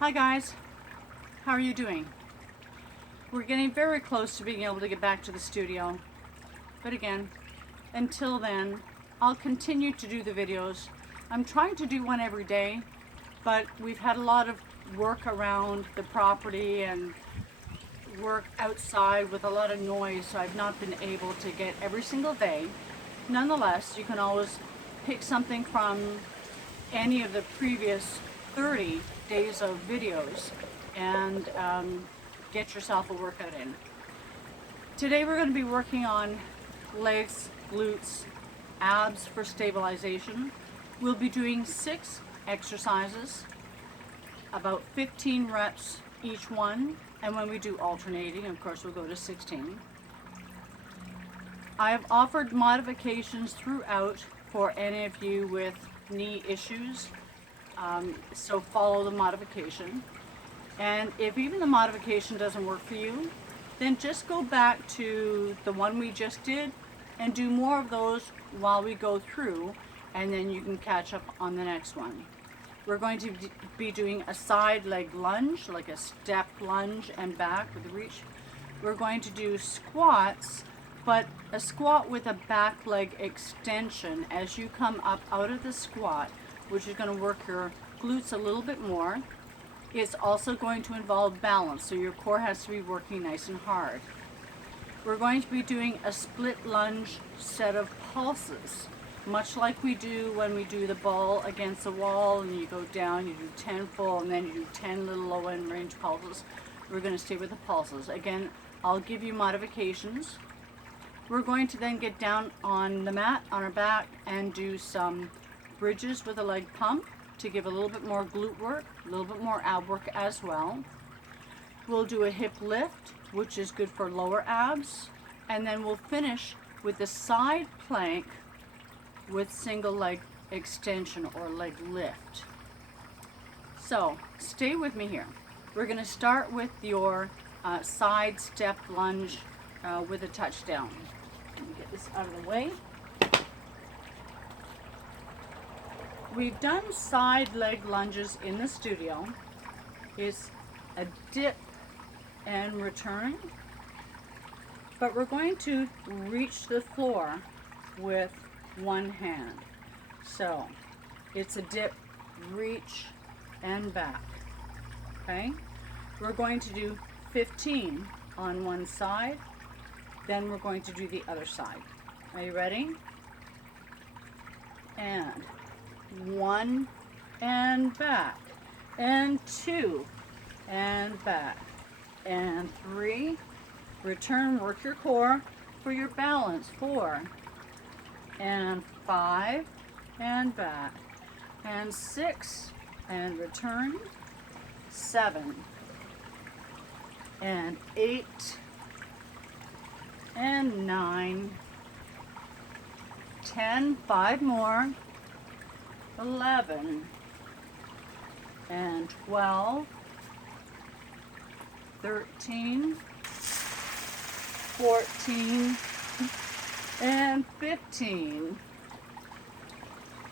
Hi guys, how are you doing? We're getting very close to being able to get back to the studio, but again, until then, I'll continue to do the videos. I'm trying to do one every day, but we've had a lot of work around the property and work outside with a lot of noise, so I've not been able to get every single day. Nonetheless, you can always pick something from any of the previous 30 days of videos and get yourself a workout in. Today we're going to be working on legs, glutes, abs for stabilization. We'll be doing 6 exercises, about 15 reps each one, and when we do alternating, of course, we'll go to 16. I have offered modifications throughout for any of you with knee issues, so follow the modification. And if even the modification doesn't work for you, then just go back to the one we just did and do more of those while we go through, and then you can catch up on the next one. We're going to be doing a side leg lunge, like a step lunge and back with a reach. We're going to do squats, but a squat with a back leg extension as you come up out of the squat, which is going to work your glutes a little bit more. It's also going to involve balance, so your core has to be working nice and hard. We're going to be doing a split lunge set of pulses, much like we do when we do the ball against the wall and you go down, you do 10 full and then you do 10 little low end range pulses. We're going to stay with the pulses. Again, I'll give you modifications. We're going to then get down on the mat on our back and do some bridges with a leg pump to give a little bit more glute work, a little bit more ab work as well. We'll do a hip lift, which is good for lower abs, and then we'll finish with the side plank with single leg extension or leg lift. So stay with me here. We're going to start with your side step lunge with a touchdown. Let me get this out of the way. We've done side leg lunges in the studio. It's a dip and return, but we're going to reach the floor with one hand. So it's a dip, reach, and back. Okay? We're going to do 15 on one side, then we're going to do the other side. Are you ready? And 1 and back, and 2 and back, and 3, return, work your core for your balance, 4 and 5 and back, and 6 and return, 7 and 8 and 9, 10, 5 more, 11 and 12, 13, 14, and 15.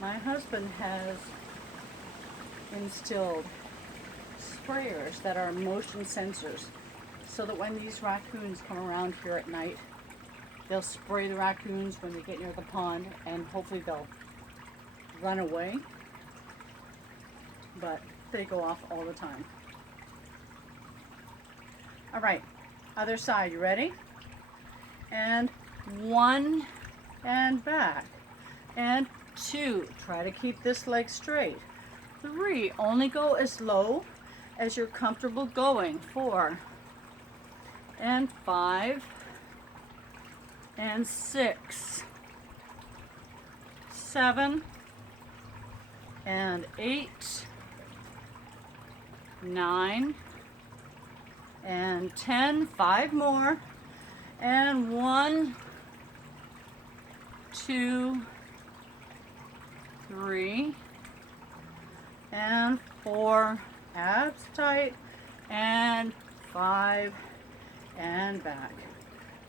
My husband has instilled sprayers that are motion sensors so that when these raccoons come around here at night, they'll spray the raccoons when they get near the pond, and hopefully they'll run away, but they go off all the time. All right, other side, you ready? And 1 and back, and 2, try to keep this leg straight. 3, only go as low as you're comfortable going. 4 and 5 and 6, 7 and 8, 9 and 10, 5 more, and 1, 2, 3, and 4, abs tight, and 5 and back.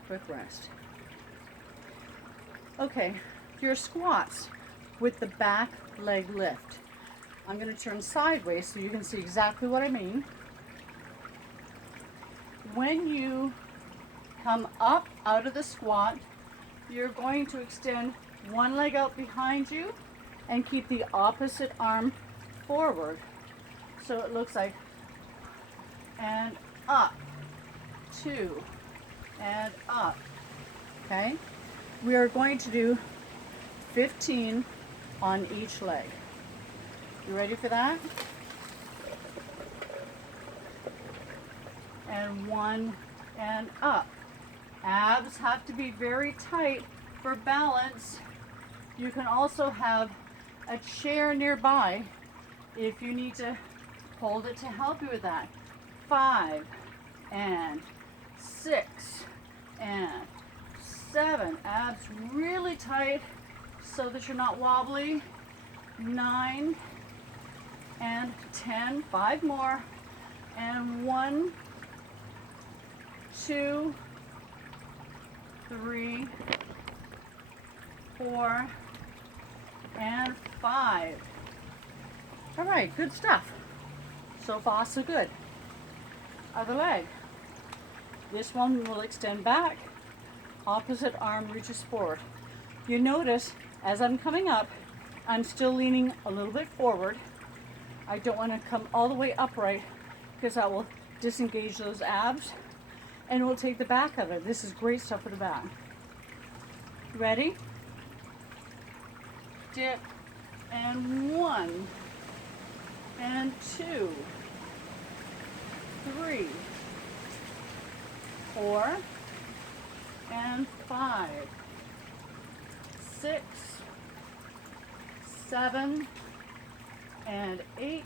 Quick rest. Okay, your squats with the back leg lift. I'm going to turn sideways so you can see exactly what I mean. When you come up out of the squat, you're going to extend one leg out behind you and keep the opposite arm forward. So it looks like, and up, 2, and up, okay? We are going to do 15 on each leg. You ready for that? And 1, and up. Abs have to be very tight for balance. You can also have a chair nearby if you need to hold it to help you with that. 5, and 6, and 7. Abs really tight so that you're not wobbly. 9, and 10. 5 more. And 1, 2, 3, 4, and 5. All right, good stuff. So far, so good. Other leg. This one will extend back. Opposite arm reaches forward. You notice as I'm coming up, I'm still leaning a little bit forward. I don't want to come all the way upright because that will disengage those abs and it will take the back of it. This is great stuff for the back. Ready? Dip, and 1, and 2, 3, 4, and 5, 6, 7, and 8,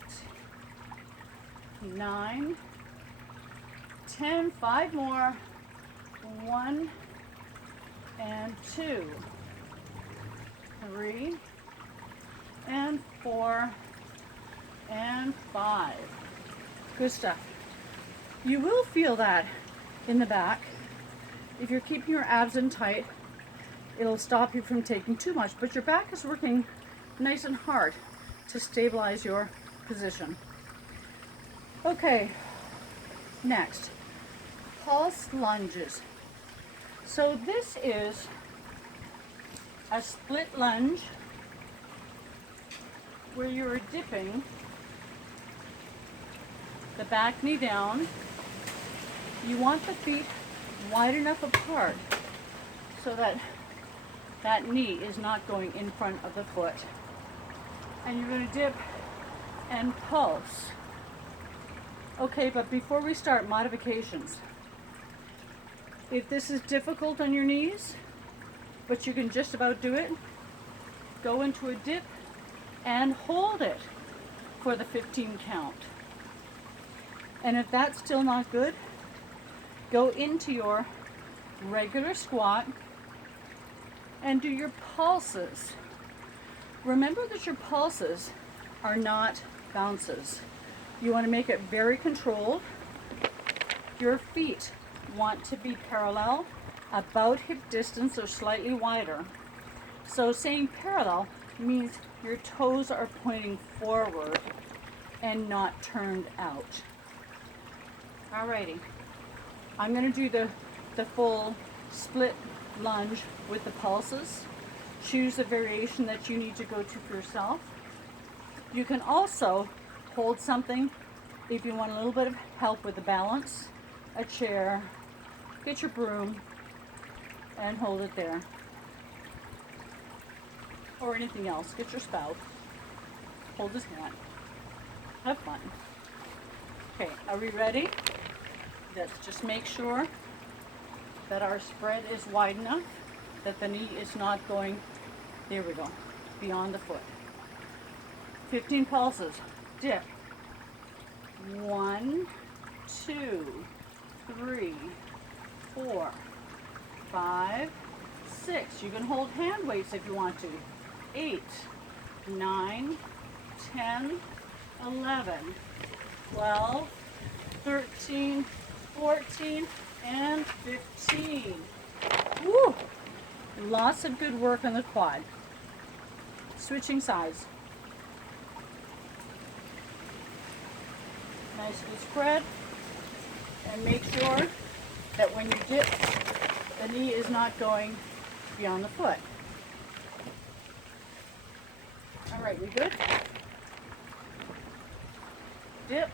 9, 10, 5 more, 1, and 2, 3, and 4, and 5. Good stuff. You will feel that in the back. If you're keeping your abs in tight, it'll stop you from taking too much, but your back is working nice and hard to stabilize your position. Okay, next, pulse lunges. So this is a split lunge where you're dipping the back knee down. You want the feet wide enough apart so that that knee is not going in front of the foot. And you're going to dip and pulse. Okay, but before we start, modifications. If this is difficult on your knees, but you can just about do it, go into a dip and hold it for the 15 count. And if that's still not good, go into your regular squat and do your pulses. Remember that your pulses are not bounces. You want to make it very controlled. Your feet want to be parallel, about hip distance or slightly wider. So saying parallel means your toes are pointing forward and not turned out. Alrighty, I'm going to do the full split lunge with the pulses. Choose the variation that you need to go to for yourself. You can also hold something if you want a little bit of help with the balance, a chair, get your broom and hold it there. Or anything else, get your spouse, hold his hand, have fun. Okay, are we ready? Let's just make sure that our spread is wide enough, that the knee is not going, there we go, beyond the foot. 15 pulses. Dip. 1, 2, 3, 4, 5, 6. You can hold hand weights if you want to. 8, 9, 10, 11, 12, 13, 14, and 15. Woo! Lots of good work on the quad. Switching sides. Nice good spread. And make sure that when you dip, the knee is not going beyond the foot. All right, we good? Dip.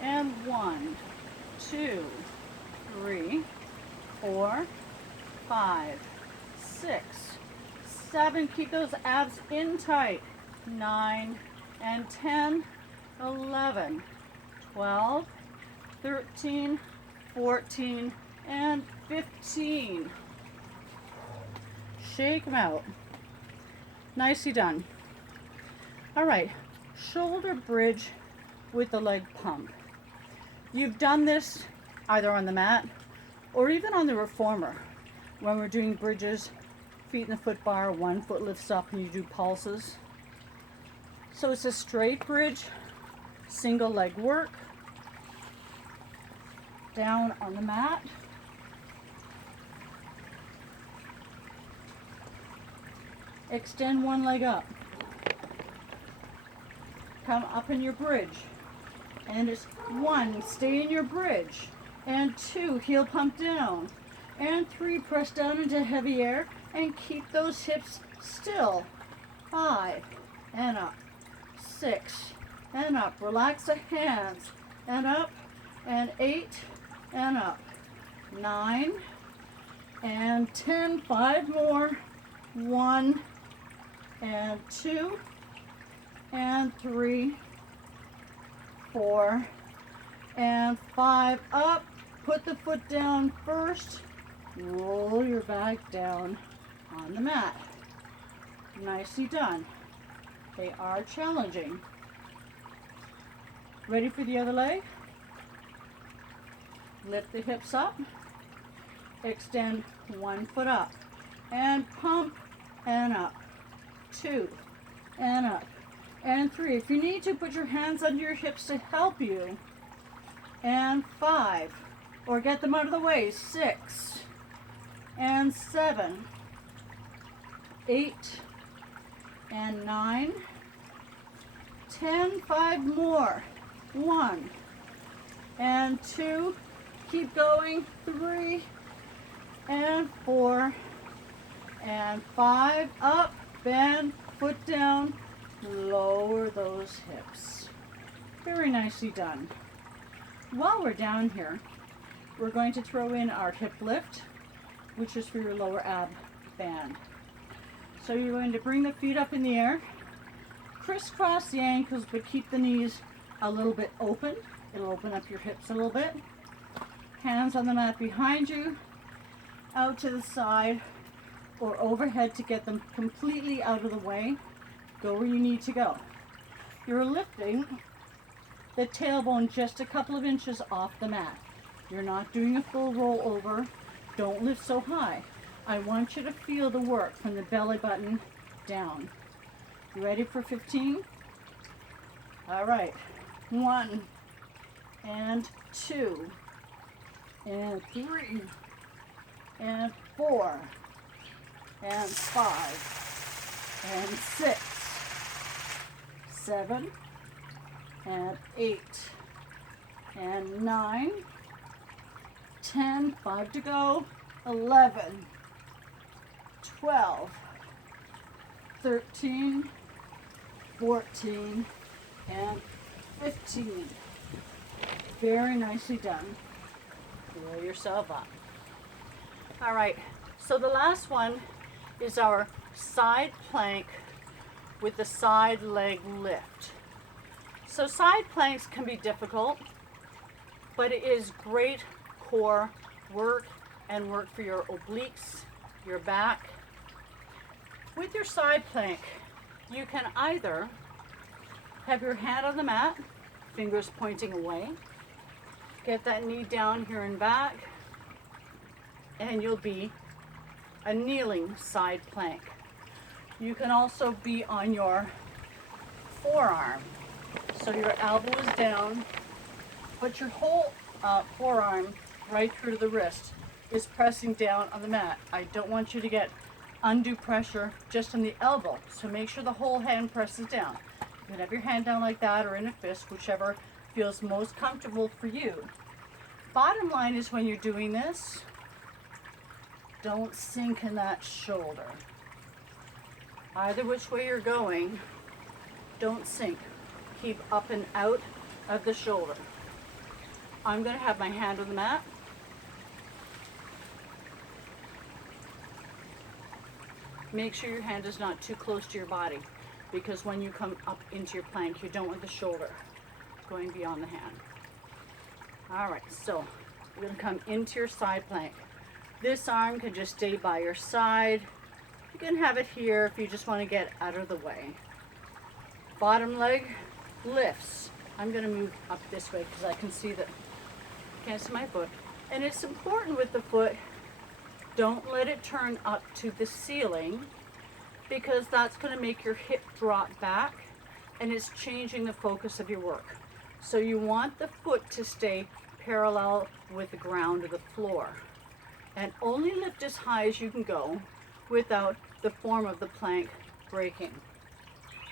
And 1, 2, 3, 4, 5, 6, 7. Keep those abs in tight. 9 and 10, 11, 12, 13, 14, and 15. Shake them out. Nicely done. All right, shoulder bridge with the leg pump. You've done this either on the mat or even on the reformer when we're doing bridges, feet in the foot bar, one foot lifts up and you do pulses. So it's a straight bridge, single leg work, down on the mat. Extend one leg up. Come up in your bridge. And it's 1, stay in your bridge. And 2, heel pump down. And 3, press down into heavy air and keep those hips still. 5, and up. 6, and up. Relax the hands, and up. And 8, and up. 9, and 10. 5 more. 1, and 2, and 3, 4, and 5. Up. Put the foot down first. Roll your back down on the mat. Nicely done. They are challenging. Ready for the other leg? Lift the hips up. Extend one foot up. And pump and up. 2, and up. And 3. If you need to, put your hands under your hips to help you. And 5. Or get them out of the way. 6. And 7. 8. And 9. 10. 5 more. 1. And 2. Keep going. 3. And 4. And 5. Up. Bend. Foot down. Lower those hips. Very nicely done. While we're down here, we're going to throw in our hip lift, which is for your lower ab band. So you're going to bring the feet up in the air, crisscross the ankles, but keep the knees a little bit open. It'll open up your hips a little bit. Hands on the mat behind you, out to the side or overhead to get them completely out of the way. Go where you need to go. You're lifting the tailbone just a couple of inches off the mat. You're not doing a full roll over. Don't lift so high. I want you to feel the work from the belly button down. You ready for 15? All right. 1 and 2 and 3 and 4 and 5 and 6, 7 and 8 and 9, 10, 5 to go, 11, 12, 13, 14, and 15. Very nicely done. Roll yourself up. All right, so the last one is our side plank with the side leg lift. So side planks can be difficult, but it is great core work and work for your obliques, your back. With your side plank, you can either have your hand on the mat, fingers pointing away, get that knee down here and back, and you'll be a kneeling side plank. You can also be on your forearm. So your elbow is down, but your whole forearm right through to the wrist is pressing down on the mat. I don't want you to get undue pressure just on the elbow, so make sure the whole hand presses down. You can have your hand down like that or in a fist, whichever feels most comfortable for you. Bottom line is when you're doing this, don't sink in that shoulder. Either which way you're going, don't sink. Keep up and out of the shoulder. I'm going to have my hand on the mat. Make sure your hand is not too close to your body, because when you come up into your plank, you don't want the shoulder going beyond the hand. All right, so you're going to come into your side plank. This arm can just stay by your side. You can have it here if you just want to get out of the way. Bottom leg lifts. I'm going to move up this way because I can see that, can't see my foot. And it's important with the foot, don't let it turn up to the ceiling, because that's going to make your hip drop back and it's changing the focus of your work. So you want the foot to stay parallel with the ground or the floor. And only lift as high as you can go without the form of the plank breaking.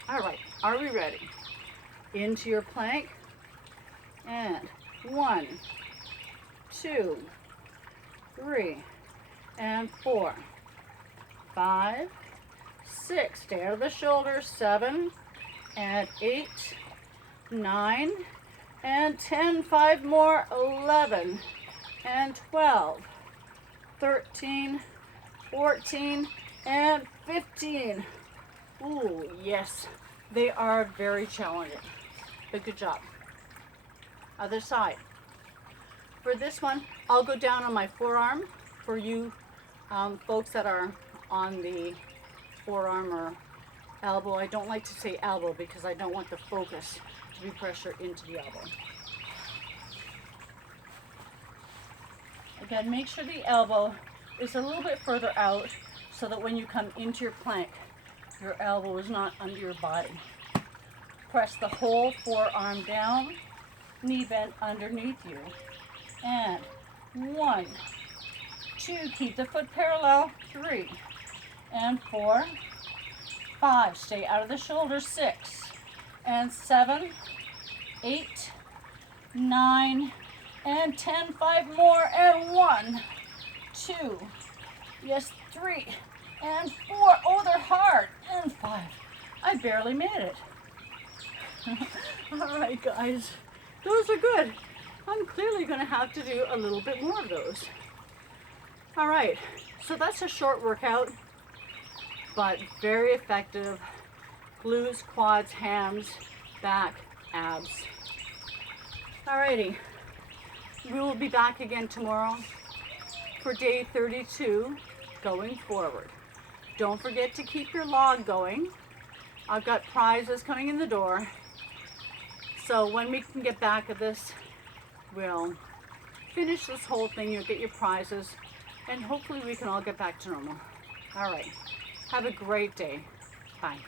All right, are we ready? Into your plank, and 1, 2, 3, and 4, 5, 6, stay out of the shoulders, 7, and 8, 9, and 10, 5 more, 11, and 12, 13, 14, and 15. Ooh, yes, they are very challenging, but good job. Other side. For this one, I'll go down on my forearm. For you folks that are on the forearm or elbow, I don't like to say elbow because I don't want the focus to be pressure into the elbow. Again, make sure the elbow is a little bit further out so that when you come into your plank, your elbow is not under your body. Press the whole forearm down, knee bent underneath you. And 1, 2, keep the foot parallel, 3, and 4, 5, stay out of the shoulder, 6, and 7, 8, 9, and 10, 5 more, and 1, 2, yes, 3, and 4, oh, they're hard, and 5, I barely made it. All right, guys, those are good. I'm clearly going to have to do a little bit more of those. All right, so that's a short workout, but very effective. Glutes, quads, hams, back, abs. All righty, we will be back again tomorrow for day 32 going forward. Don't forget to keep your log going. I've got prizes coming in the door. So when we can get back at this, we'll finish this whole thing. You'll get your prizes, and hopefully we can all get back to normal. All right. Have a great day. Bye.